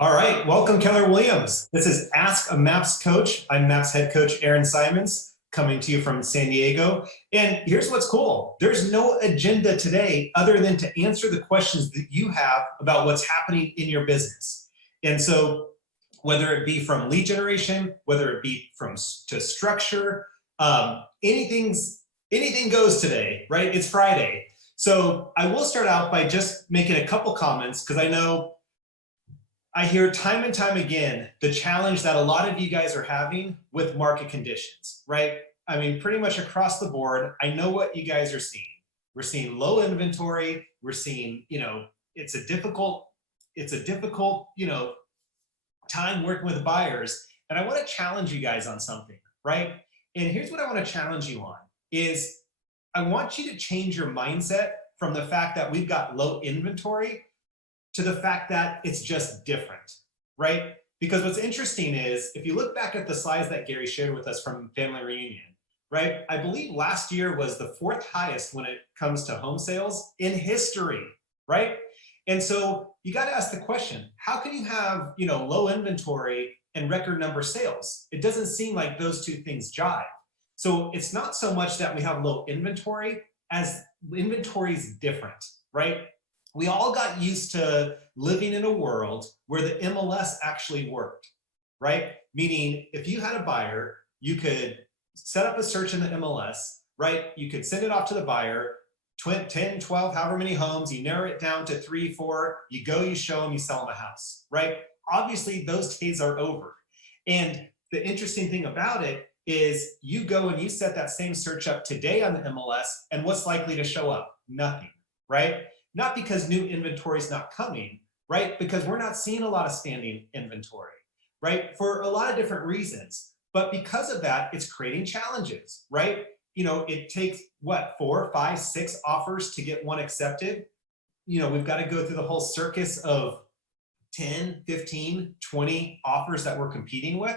All right, welcome Keller Williams. This is Ask a Maps Coach. I'm Maps head coach Aaron Simons, coming to you from San Diego. And here's what's cool. There's no agenda today other than to answer the questions that you have about what's happening in your business. And so whether it be from lead generation, whether it be from to structure, anything goes today, right? It's Friday. So I will start out by just making a couple comments because I hear time and time again the challenge that a lot of you guys are having with market conditions, right? I mean, pretty much across the board, I know what you guys are seeing. We're seeing low inventory. We're seeing, it's a difficult, time working with buyers. And I want to challenge you guys on something, right? And here's what I want to challenge you on is I want you to change your mindset from the fact that we've got low inventory to the fact that it's just different, right? Because what's interesting is, if you look back at the slides that Gary shared with us from Family Reunion, right? I believe last year was the 4th highest when it comes to home sales in history, right? And so you got to ask the question, how can you have, low inventory and record number sales? It doesn't seem like those two things jive. So it's not so much that we have low inventory as inventory is different, right? We all got used to living in a world where the MLS actually worked, right? Meaning if you had a buyer, you could set up a search in the MLS, right? You could send it off to the buyer, 10, 12, however many homes, you narrow it down to 3, 4, you go, you show them, you sell them a house, right? Obviously those days are over. And the interesting thing about it is you go and you set that same search up today on the MLS, and what's likely to show up? Nothing, right? Not because new inventory is not coming, right? Because we're not seeing a lot of standing inventory, right? For a lot of different reasons. But because of that, it's creating challenges, right? It takes what, 4, 5, 6 offers to get one accepted. We've got to go through the whole circus of 10, 15, 20 offers that we're competing with.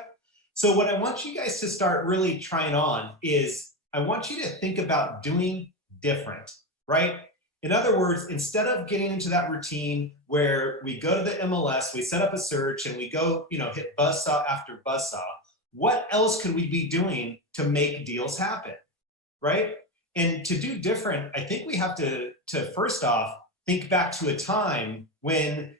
So what I want you guys to start really trying on is I want you to think about doing different, right? In other words, instead of getting into that routine where we go to the MLS, we set up a search and we go, hit buzzsaw after buzzsaw, what else could we be doing to make deals happen, right? And to do different, I think we have to first off, think back to a time when,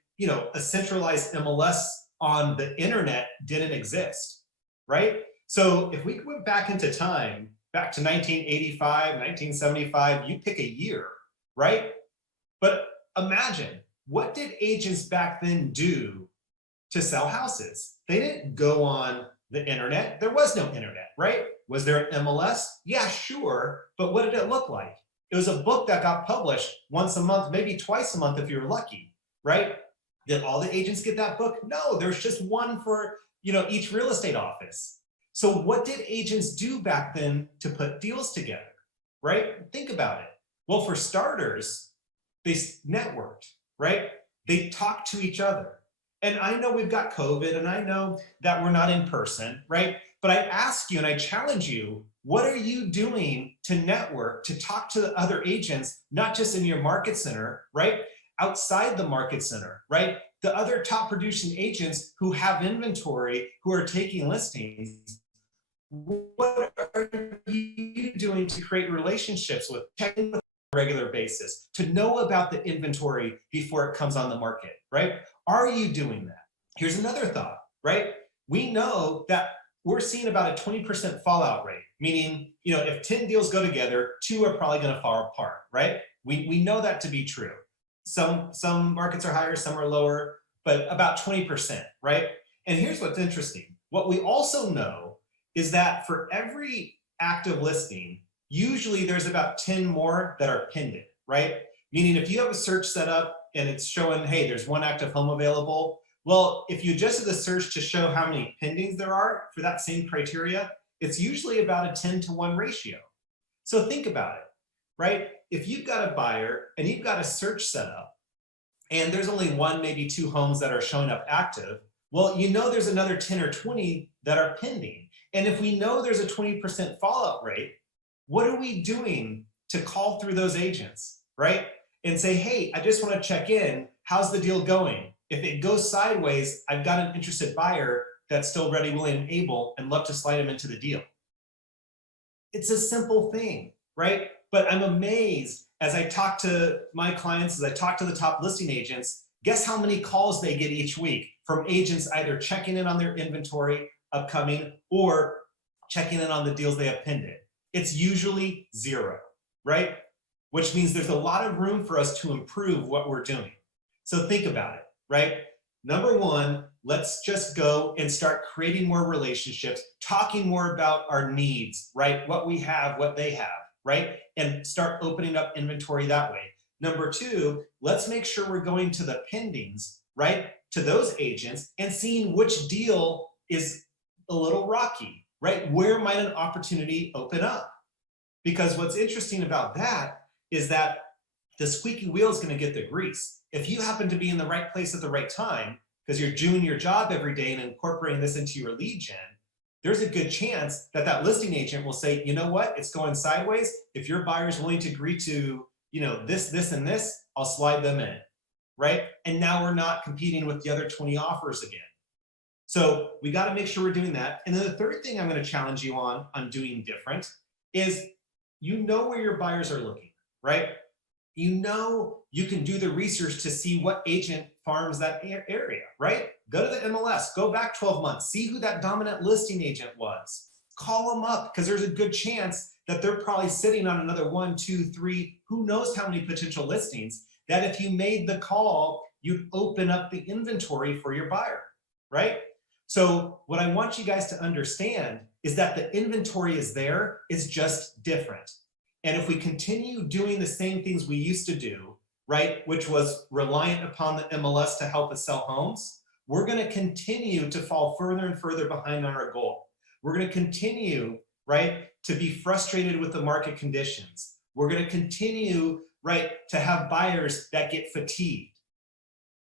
a centralized MLS on the internet didn't exist, right? So if we went back into time, back to 1985, 1975, you pick a year, right? But imagine, what did agents back then do to sell houses? They didn't go on the internet. There was no internet, right? Was there an MLS? Yeah, sure. But what did it look like? It was a book that got published once a month, maybe twice a month if you're lucky, right? Did all the agents get that book? No, there's just one for each real estate office. So what did agents do back then to put deals together, right? Think about it. Well, for starters, they networked, right? They talked to each other. And I know we've got COVID and I know that we're not in person, right? But I ask you and I challenge you, what are you doing to network, to talk to the other agents, not just in your market center, right? Outside the market center, right? The other top producing agents who have inventory, who are taking listings. What are you doing to create relationships with, checking with on a regular basis, to know about the inventory before it comes on the market, right? Are you doing that? Here's another thought, right? We know that we're seeing about a 20% fallout rate, meaning, if 10 deals go together, 2 are probably going to fall apart, right? We know that to be true. Some markets are higher, some are lower, but about 20%, right? And here's what's interesting. What we also know is that for every active listing, usually there's about 10 more that are pending, right? Meaning if you have a search set up and it's showing, hey, there's 1 active home available, well, if you adjusted the search to show how many pendings there are for that same criteria, it's usually about a 10-to-1 ratio. So think about it, right? If you've got a buyer and you've got a search set up and there's only 1, maybe 2 homes that are showing up active, well, there's another 10 or 20 that are pending. And if we know there's a 20% fallout rate, what are we doing to call through those agents, right? And say, hey, I just want to check in. How's the deal going? If it goes sideways, I've got an interested buyer that's still ready, willing, and able, and love to slide them into the deal. It's a simple thing, right? But I'm amazed as I talk to my clients, as I talk to the top listing agents, guess how many calls they get each week from agents either checking in on their inventory upcoming or checking in on the deals they have pending. It's usually 0, right? Which means there's a lot of room for us to improve what we're doing. So think about it, right? Number one, let's just go and start creating more relationships, talking more about our needs, right? What we have, what they have, right? And start opening up inventory that way. Number two, let's make sure we're going to the pendings, right? To those agents and seeing which deal is a little rocky, right? Where might an opportunity open up? Because what's interesting about that is that the squeaky wheel is going to get the grease. If you happen to be in the right place at the right time, because you're doing your job every day and incorporating this into your lead gen, there's a good chance that that listing agent will say, you know what, it's going sideways. If your buyer's willing to agree to, this, this, and this, I'll slide them in, right? And now we're not competing with the other 20 offers again. So we got to make sure we're doing that. And then the third thing I'm going to challenge you on doing different is where your buyers are looking, right? You can do the research to see what agent farms that area, right? Go to the MLS, go back 12 months, see who that dominant listing agent was. Call them up because there's a good chance that they're probably sitting on another 1, 2, 3, who knows how many potential listings, that if you made the call, you'd open up the inventory for your buyer, right? So what I want you guys to understand is that the inventory is there, it's just different. And if we continue doing the same things we used to do, right, which was reliant upon the MLS to help us sell homes, we're going to continue to fall further and further behind on our goal. We're going to continue, right, to be frustrated with the market conditions. We're going to continue, right, to have buyers that get fatigued.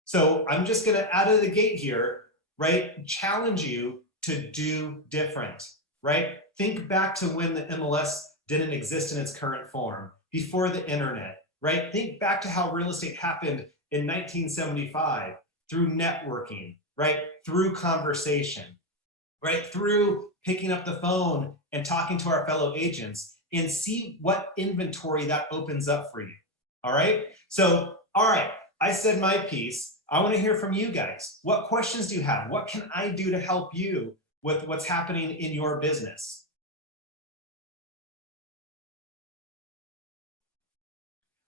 So I'm just going to, out of the gate here, right, challenge you to do different, right? Think back to when the MLS didn't exist in its current form, before the internet, right? Think back to how real estate happened in 1975 through networking, right? Through conversation, right? Through picking up the phone and talking to our fellow agents, and see what inventory that opens up for you, all right? So, all right, I said my piece. I want to hear from you guys. What questions do you have? What can I do to help you with what's happening in your business?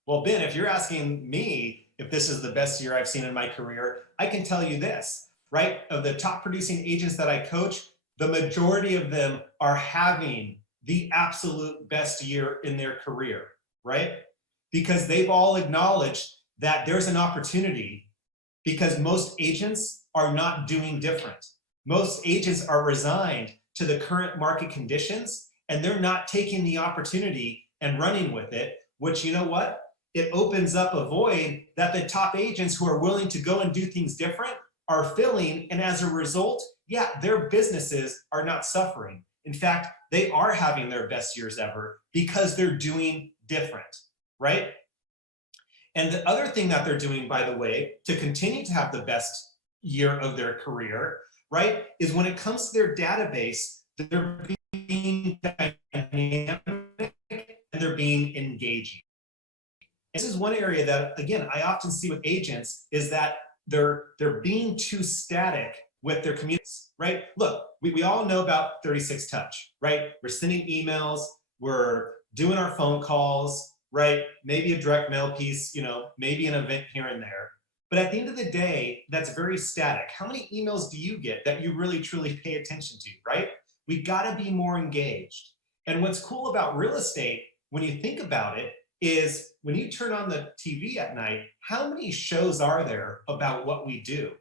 Well, Ben, if you're asking me if this is the best year I've seen in my career, I can tell you this, right? Of the top producing agents that I coach, the majority of them are having the absolute best year in their career, right? Because they've all acknowledged that there's an opportunity, because most agents are not doing different. Most agents are resigned to the current market conditions, and they're not taking the opportunity and running with it, which, you know what? It opens up a void that the top agents who are willing to go and do things different are filling. And as a result, yeah, their businesses are not suffering. In fact, they are having their best years ever because they're doing different, right? And the other thing that they're doing, by the way, to continue to have the best year of their career, right, is when it comes to their database, they're being dynamic and they're being engaging. This is one area that, again, I often see with agents is that they're being too static with their communities, right? Look, we all know about 36 Touch, right? We're sending emails, we're doing our phone calls, right? Maybe a direct mail piece, maybe an event here and there. But at the end of the day, that's very static. How many emails do you get that you really, truly pay attention to, right? We gotta be more engaged. And what's cool about real estate, when you think about it, is when you turn on the TV at night, how many shows are there about what we do,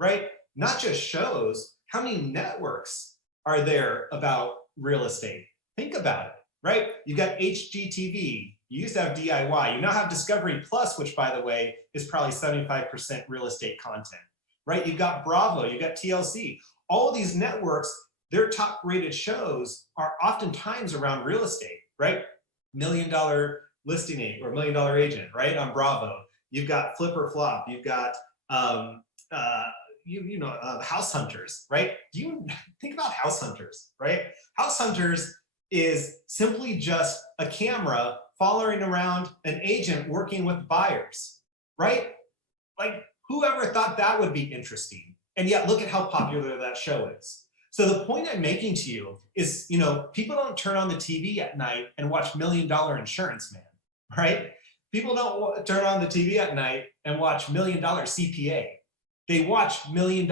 right? Not just shows, how many networks are there about real estate? Think about it, right? You got HGTV, you used to have DIY, you now have Discovery Plus, which, by the way, is probably 75% real estate content, right? You've got Bravo, you've got TLC. All these networks, their top rated shows are oftentimes around real estate, right? $1 Million Listing Agent or $1 Million Agent, right? On Bravo. You've got Flip or Flop. You've got house hunters, right? Do you think about house hunters, right? House hunters is simply just a camera following around an agent working with buyers, right? Like, whoever thought that would be interesting? And yet look at how popular that show is. So the point I'm making to you is, people don't turn on the TV at night and watch $1 Million Insurance Man, right? People don't turn on the TV at night and watch $1 Million CPA. They watch $1 Million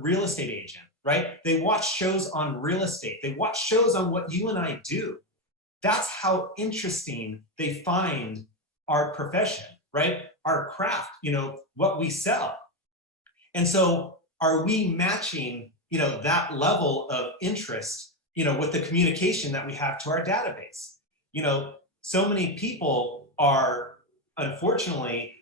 Real Estate Agent, right? They watch shows on real estate. They watch shows on what you and I do. That's how interesting they find our profession, right? Our craft, what we sell. And so are we matching, that level of interest, with the communication that we have to our database? So many people are unfortunately,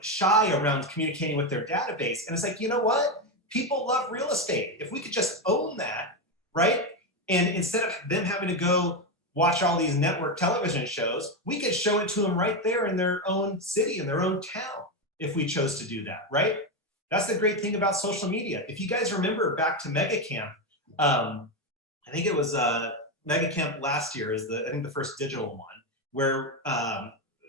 shy around communicating with their database. And it's like, you know what? People love real estate. If we could just own that, right? And instead of them having to go watch all these network television shows, we could show it to them right there in their own city, in their own town, if we chose to do that, right? That's the great thing about social media. If you guys remember back to MegaCamp, I think it was MegaCamp last year is I think the first digital one, where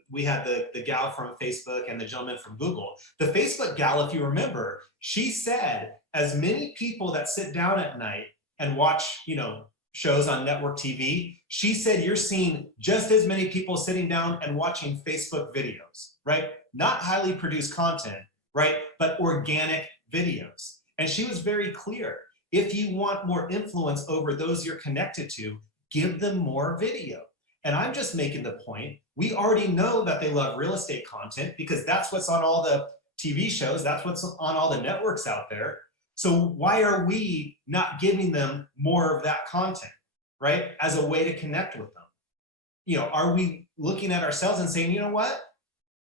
we had the gal from Facebook and the gentleman from Google. The Facebook gal, if you remember, she said, as many people that sit down at night and watch, shows on network TV, she said you're seeing just as many people sitting down and watching Facebook videos, right? Not highly produced content, right? But organic videos. And she was very clear. If you want more influence over those you're connected to, give them more video. And I'm just making the point, we already know that they love real estate content because that's what's on all the TV shows, that's what's on all the networks out there. So why are we not giving them more of that content, right? As a way to connect with them. Are we looking at ourselves and saying, you know what?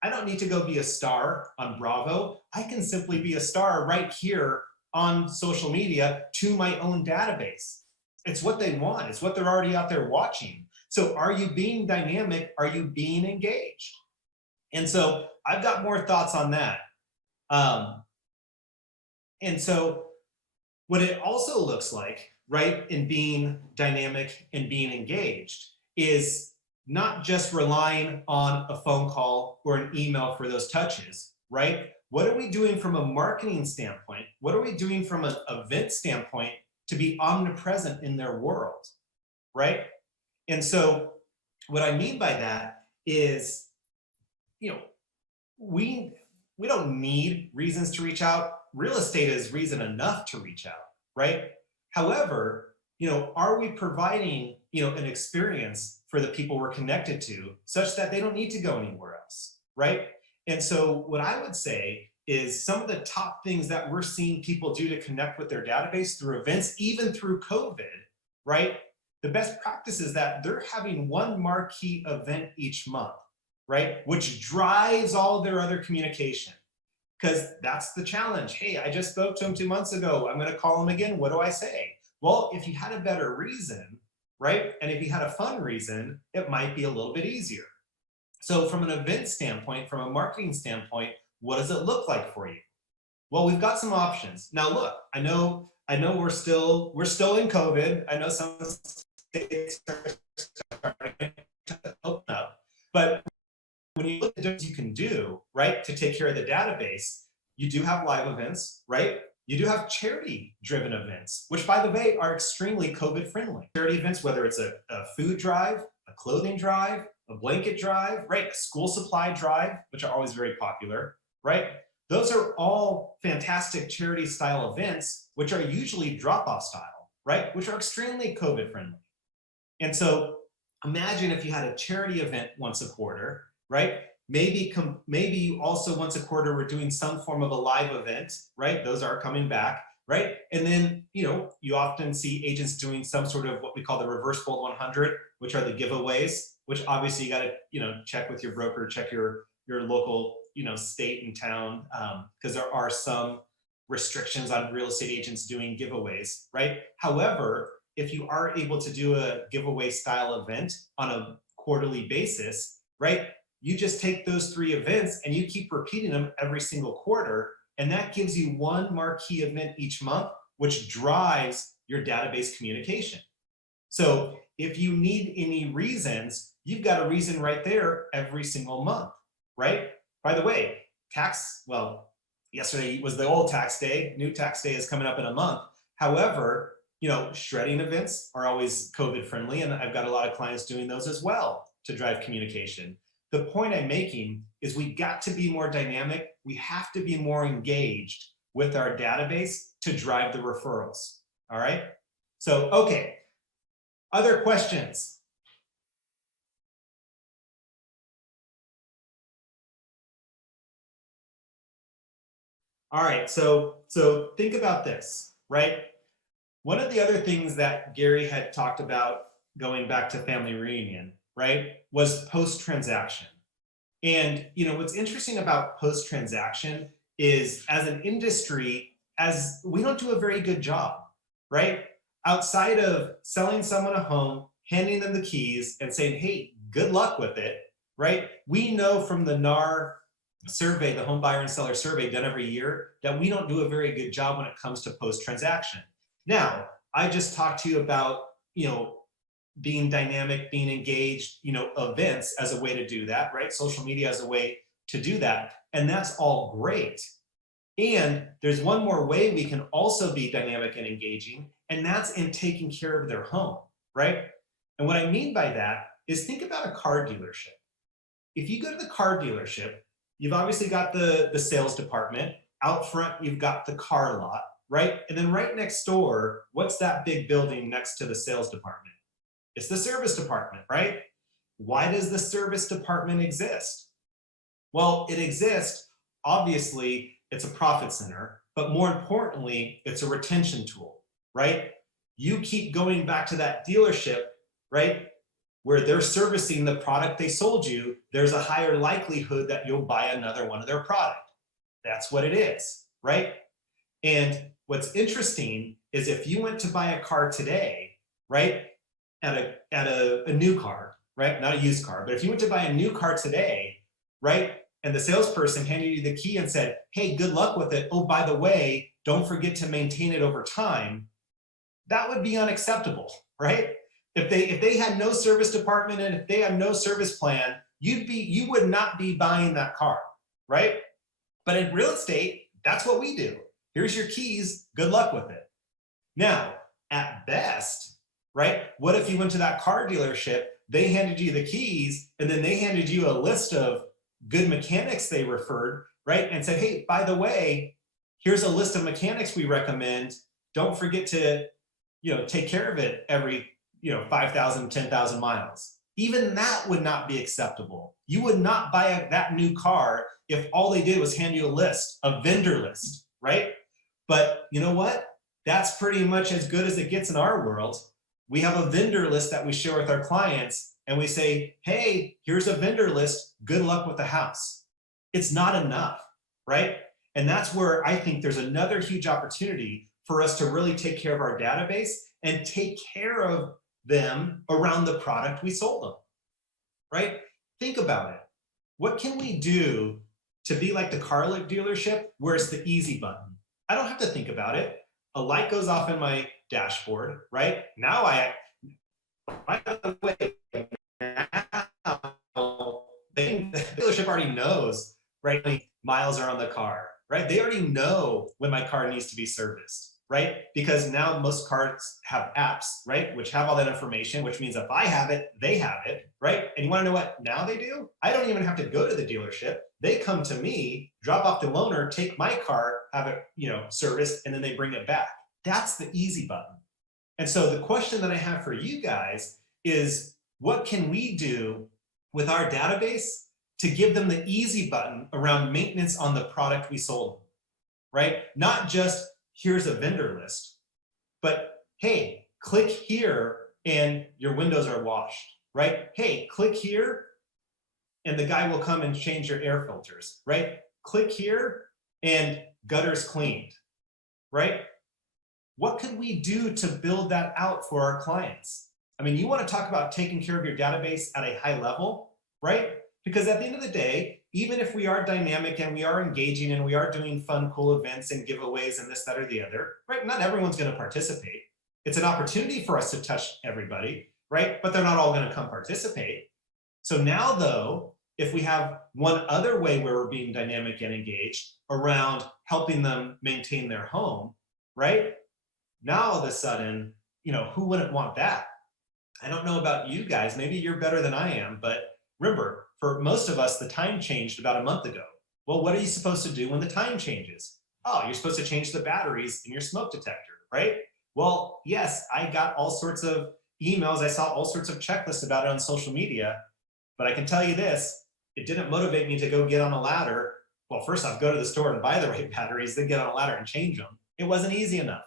I don't need to go be a star on Bravo. I can simply be a star right here on social media to my own database. It's what they want. It's what they're already out there watching. So are you being dynamic? Are you being engaged? And so I've got more thoughts on that. And so what it also looks like, right, in being dynamic and being engaged is not just relying on a phone call or an email for those touches, right? What are we doing from a marketing standpoint? What are we doing from an event standpoint to be omnipresent in their world, right? And so what I mean by that is, we don't need reasons to reach out. Real estate is reason enough to reach out, right? However, are we providing, an experience for the people we're connected to such that they don't need to go anywhere else, right? And so what I would say is some of the top things that we're seeing people do to connect with their database through events, even through COVID, right? The best practice is that they're having one marquee event each month, right? Which drives all their other communication. Because that's the challenge. Hey, I just spoke to him 2 months ago. I'm going to call him again. What do I say? Well, if you had a better reason, right? And if you had a fun reason, it might be a little bit easier. So from an event standpoint, from a marketing standpoint, what does it look like for you? Well, we've got some options. Now, look, I know we're still in COVID. I know some states are starting to open up, but when you look at what you can do, right, to take care of the database, you do have live events, right? You do have charity-driven events, which, by the way, are extremely COVID-friendly. Charity events, whether it's a food drive, a clothing drive, a blanket drive, right? A school supply drive, which are always very popular, right? Those are all fantastic charity-style events, which are usually drop-off style, right? Which are extremely COVID-friendly. And so imagine if you had a charity event once a quarter, right? Maybe you also once a quarter were doing some form of a live event, right? Those are coming back, right? And then, you often see agents doing some sort of what we call the reverse bold 100, which are the giveaways, which obviously you got to, check with your broker, check your local, state and town, because there are some restrictions on real estate agents doing giveaways, right? However, if you are able to do a giveaway style event on a quarterly basis, right? You just take those 3 events and you keep repeating them every single quarter, And that gives you one marquee event each month, which drives your database communication. So if you need any reasons, you've got a reason right there every single month, right? By the way, well, yesterday was the old tax day. New tax day is coming up in a month. However, shredding events are always COVID friendly, and I've got a lot of clients doing those as well to drive communication. The point I'm making is we got to be more dynamic. We have to be more engaged with our database to drive the referrals, all right? So, okay, other questions? All right, so think about this, right? One of the other things that Gary had talked about going back to family reunion, right, was post-transaction. And what's interesting about post-transaction is, as an industry, as we don't do a very good job, right? Outside of selling someone a home, handing them the keys and saying, hey, good luck with it, right? We know from the NAR survey, the home buyer and seller survey done every year, that we don't do a very good job when it comes to post-transaction. Now, I just talked to you about, being dynamic, being engaged, events as a way to do that, right? Social media as a way to do that. And that's all great. And there's one more way we can also be dynamic and engaging, and that's in taking care of their home, right? And what I mean by that is, think about a car dealership. If you go to the car dealership, you've obviously got the sales department. Out front, you've got the car lot, right? And then right next door, what's that big building next to the sales department? It's the service department, right? Why does the service department exist? Well, it exists, obviously, it's a profit center, but more importantly, it's a retention tool, right? You keep going back to that dealership, right, where they're servicing the product they sold you, there's a higher likelihood that you'll buy another one of their product. That's what it is, right? And what's interesting is, if you went to buy a car today, right, at a new car, right, not a used car, but if you went to buy a new car today, right, and the salesperson handed you the key and said, hey, good luck with it. Oh, by the way, don't forget to maintain it over time. That would be unacceptable, right? If they had no service department and if they have no service plan, you would not be buying that car, right? But in real estate, that's what we do. Here's your keys, good luck with it. Now, at best, right, what if you went to that car dealership, they handed you the keys, and then they handed you a list of good mechanics they referred, right, and said, hey, by the way, here's a list of mechanics we recommend. Don't forget to, take care of it every, 5,000, 10,000 miles. Even that would not be acceptable. You would not buy that new car if all they did was hand you a list, a vendor list, right? But you know what? That's pretty much as good as it gets in our world. We have a vendor list that we share with our clients, and we say, hey, here's a vendor list, good luck with the house. It's not enough, right? And that's where I think there's another huge opportunity for us to really take care of our database and take care of them around the product we sold them, right? Think about it. What can we do to be like the car dealership where it's the easy button? I don't have to think about it. A light goes off in my dashboard, right? Now by the way, now the dealership already knows, right, how many miles are on the car, right? They already know when my car needs to be serviced, right? Because now most cars have apps, right, which have all that information, which means if I have it, they have it, right? And you want to know what now they do? I don't even have to go to the dealership. They come to me, drop off the loaner, take my car, have it, serviced, and then they bring it back. That's the easy button. And so the question that I have for you guys is, what can we do with our database to give them the easy button around maintenance on the product we sold them, right? Not just here's a vendor list, but hey, click here and your windows are washed, right? Hey, click here and the guy will come and change your air filters, right? Click here and gutters cleaned, right? What could we do to build that out for our clients? I mean, you want to talk about taking care of your database at a high level, right? Because at the end of the day, even if we are dynamic and we are engaging and we are doing fun, cool events and giveaways and this, that, or the other, right? Not everyone's going to participate. It's an opportunity for us to touch everybody, right? But they're not all going to come participate. So now, though, if we have one other way where we're being dynamic and engaged around helping them maintain their home, right? Now, all of a sudden, who wouldn't want that? I don't know about you guys, maybe you're better than I am, but remember, for most of us, the time changed about a month ago. Well, what are you supposed to do when the time changes? Oh, you're supposed to change the batteries in your smoke detector, right? Well, yes, I got all sorts of emails. I saw all sorts of checklists about it on social media, but I can tell you this, it didn't motivate me to go get on a ladder. Well, first off, go to the store and buy the right batteries, then get on a ladder and change them. It wasn't easy enough,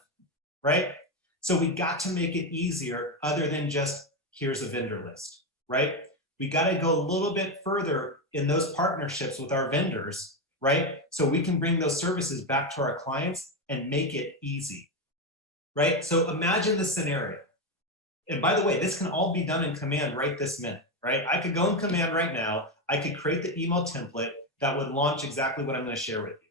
right? So we got to make it easier other than just here's a vendor list, right? We got to go a little bit further in those partnerships with our vendors, right? So we can bring those services back to our clients and make it easy, right? So imagine the scenario. And by the way, this can all be done in Command right this minute, right? I could go in Command right now. I could create the email template that would launch exactly what I'm going to share with you.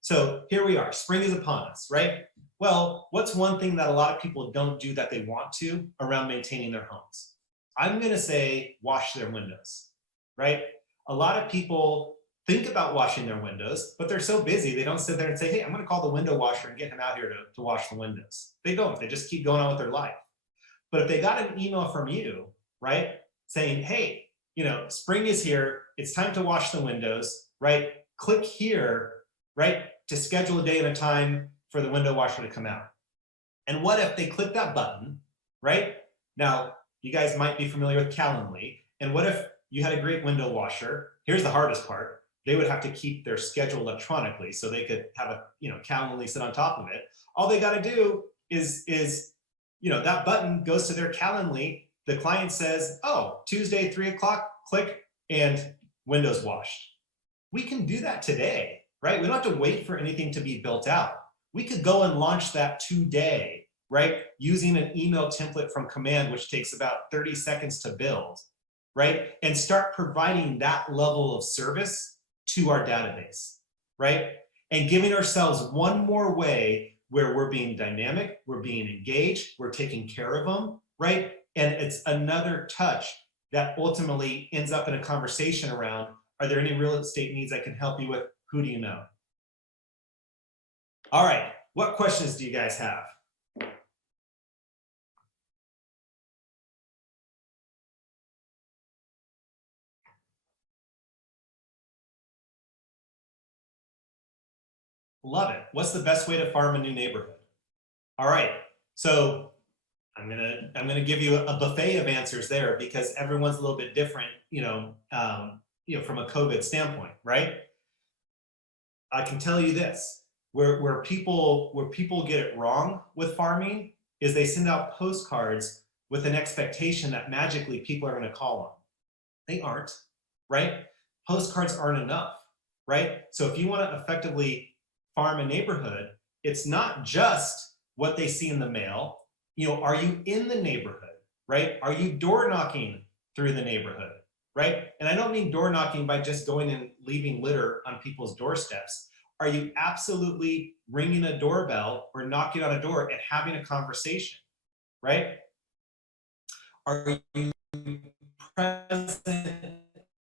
So here we are. Spring is upon us, right? Well, what's one thing that a lot of people don't do that they want to around maintaining their homes? I'm going to say wash their windows, right? A lot of people think about washing their windows, but they're so busy, they don't sit there and say, hey, I'm going to call the window washer and get him out here to wash the windows. They don't. They just keep going on with their life. But if they got an email from you, right, saying, hey, spring is here. It's time to wash the windows, right? Click here, right, to schedule a day and a time for the window washer to come out. And what if they click that button, right? Now, you guys might be familiar with Calendly. And what if you had a great window washer? Here's the hardest part. They would have to keep their schedule electronically so they could have a Calendly sit on top of it. All they got to do is that button goes to their Calendly. The client says, oh, Tuesday, 3 o'clock, click, and windows washed. We can do that today, right? We don't have to wait for anything to be built out. We could go and launch that today, right? Using an email template from Command, which takes about 30 seconds to build, right? And start providing that level of service to our database, right? And giving ourselves one more way where we're being dynamic, we're being engaged, we're taking care of them, right? And it's another touch that ultimately ends up in a conversation around, are there any real estate needs I can help you with? Who do you know? All right, what questions do you guys have? Love it. What's the best way to farm a new neighborhood? All right, so I'm gonna give you a buffet of answers there because everyone's a little bit different, from a COVID standpoint, right? I can tell you this: where people get it wrong with farming is they send out postcards with an expectation that magically people are going to call them. They aren't, right? Postcards aren't enough, right? So if you want to effectively farm a neighborhood, it's not just what they see in the mail. Are you in the neighborhood, right? Are you door knocking through the neighborhood, right? And I don't mean door knocking by just going and leaving litter on people's doorsteps. Are you absolutely ringing a doorbell or knocking on a door and having a conversation, right? Are you present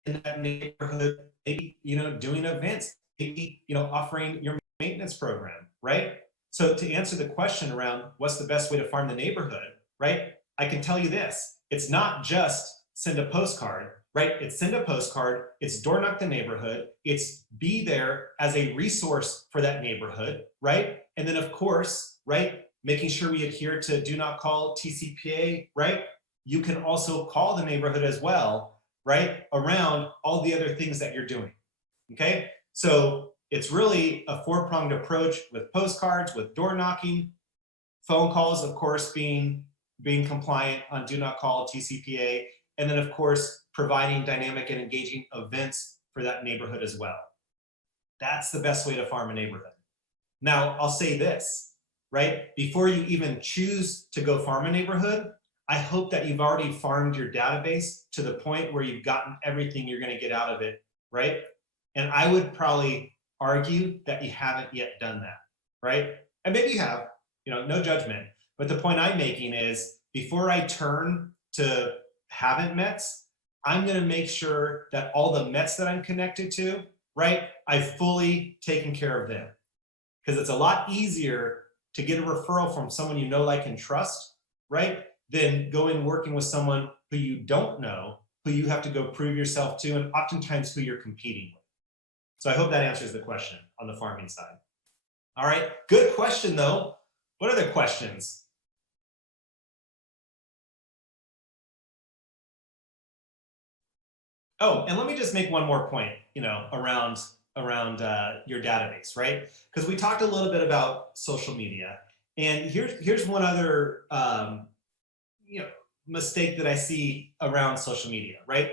in that neighborhood, maybe, doing events, maybe, offering your maintenance program, right? So to answer the question around what's the best way to farm the neighborhood, right? I can tell you this, it's not just send a postcard, right? It's send a postcard, it's door knock the neighborhood, it's be there as a resource for that neighborhood, right? And then of course, right, making sure we adhere to do not call TCPA, right? You can also call the neighborhood as well, right? Around all the other things that you're doing, okay? So it's really a four-pronged approach with postcards, with door knocking, phone calls, of course, being compliant on do not call TCPA, and then of course, providing dynamic and engaging events for that neighborhood as well. That's the best way to farm a neighborhood. Now, I'll say this, right? Before you even choose to go farm a neighborhood, I hope that you've already farmed your database to the point where you've gotten everything you're going to get out of it, right? And I would probably argue that you haven't yet done that, right? And maybe you have, no judgment. But the point I'm making is before I turn to haven't mets, I'm going to make sure that all the mets that I'm connected to, right, I've fully taken care of them. Because it's a lot easier to get a referral from someone you know, like, and trust, right, than going working with someone who you don't know, who you have to go prove yourself to, and oftentimes who you're competing with. So I hope that answers the question on the farming side. All right, good question though. What other questions? Oh, and let me just make one more point, around your database, right? Because we talked a little bit about social media, and here's one other mistake that I see around social media, right?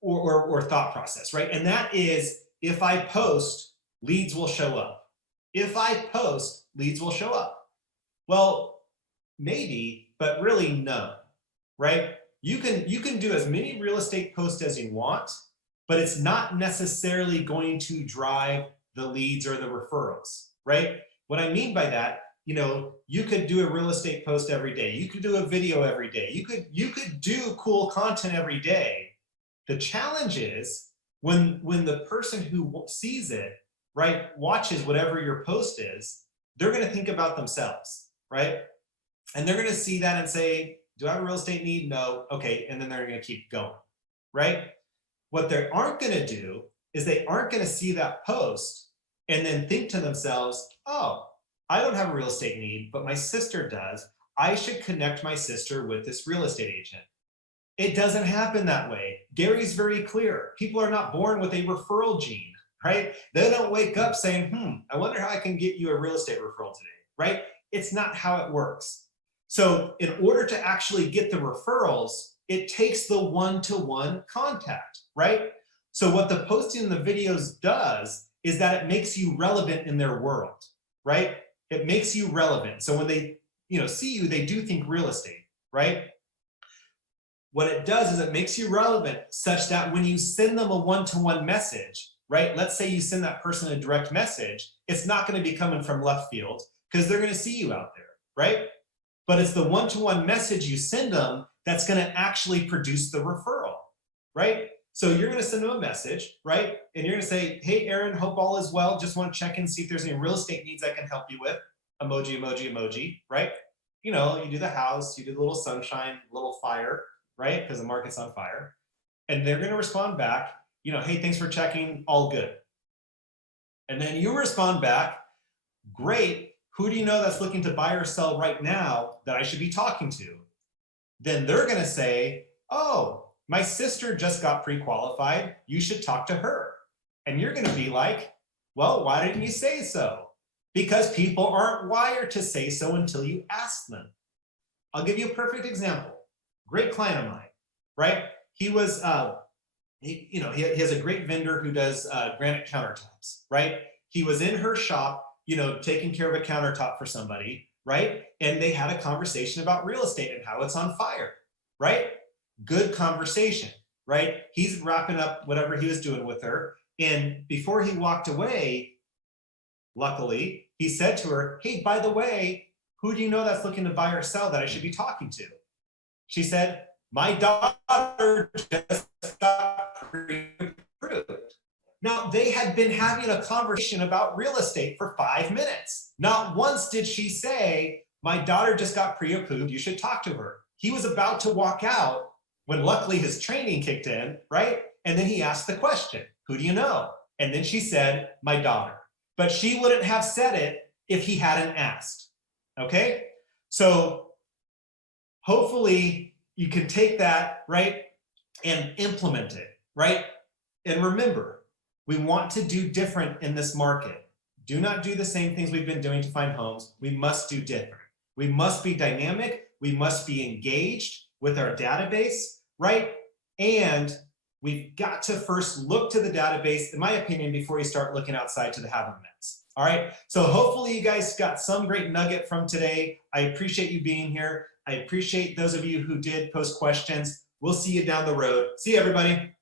Or thought process, right? And that is, if I post, leads will show up. If I post, leads will show up. Well, maybe, but really no, right? You can do as many real estate posts as you want, but it's not necessarily going to drive the leads or the referrals, right? What I mean by that, you could do a real estate post every day. You could do a video every day. You could do cool content every day. The challenge is when the person who sees it, right, watches whatever your post is, they're going to think about themselves, right? And they're going to see that and say, do I have a real estate need? No. Okay. And then they're going to keep going, right? What they aren't going to do is they aren't going to see that post and then think to themselves, oh, I don't have a real estate need, but my sister does. I should connect my sister with this real estate agent. It doesn't happen that way. Gary's very clear. People are not born with a referral gene, right? They don't wake up saying, I wonder how I can get you a real estate referral today, right? It's not how it works. So in order to actually get the referrals, it takes the one-to-one contact, right? So what the posting in the videos does is that it makes you relevant in their world, right? It makes you relevant. So when they see you, they do think real estate, right? What it does is it makes you relevant such that when you send them a one-to-one message, right? Let's say you send that person a direct message, it's not going to be coming from left field because they're going to see you out there, right? But it's the one-to-one message you send them that's going to actually produce the referral, right? So you're going to send them a message, right? And you're going to say, hey, Aaron, hope all is well. Just want to check in, see if there's any real estate needs I can help you with. Emoji, emoji, emoji, right? You do the house, you do the little sunshine, little fire, right? Because the market's on fire. And they're going to respond back, hey, thanks for checking, all good. And then you respond back, great. Who do you know that's looking to buy or sell right now that I should be talking to? Then they're going to say, oh, my sister just got pre-qualified. You should talk to her. And you're going to be like, well, why didn't you say so? Because people aren't wired to say so until you ask them. I'll give you a perfect example. Great client of mine, right? He was, he has a great vendor who does granite countertops, right? He was in her shop, taking care of a countertop for somebody, right? And they had a conversation about real estate and how it's on fire, right? Good conversation, right? He's wrapping up whatever he was doing with her. And before he walked away, luckily, he said to her, hey, by the way, who do you know that's looking to buy or sell that I should be talking to? She said, my daughter just got pre-approved. Now, they had been having a conversation about real estate for 5 minutes. Not once did she say, my daughter just got pre-approved, you should talk to her. He was about to walk out when luckily his training kicked in, right? And then he asked the question, who do you know? And then she said, my daughter. But she wouldn't have said it if he hadn't asked, okay? So hopefully you can take that, right, and implement it, right? And remember, we want to do different in this market. Do not do the same things we've been doing to find homes. We must do different. We must be dynamic. We must be engaged with our database, right? And we've got to first look to the database, in my opinion, before you start looking outside to the haven't-mets. All right, so hopefully you guys got some great nugget from today. I appreciate you being here. I appreciate those of you who did post questions. We'll see you down the road. See you, everybody.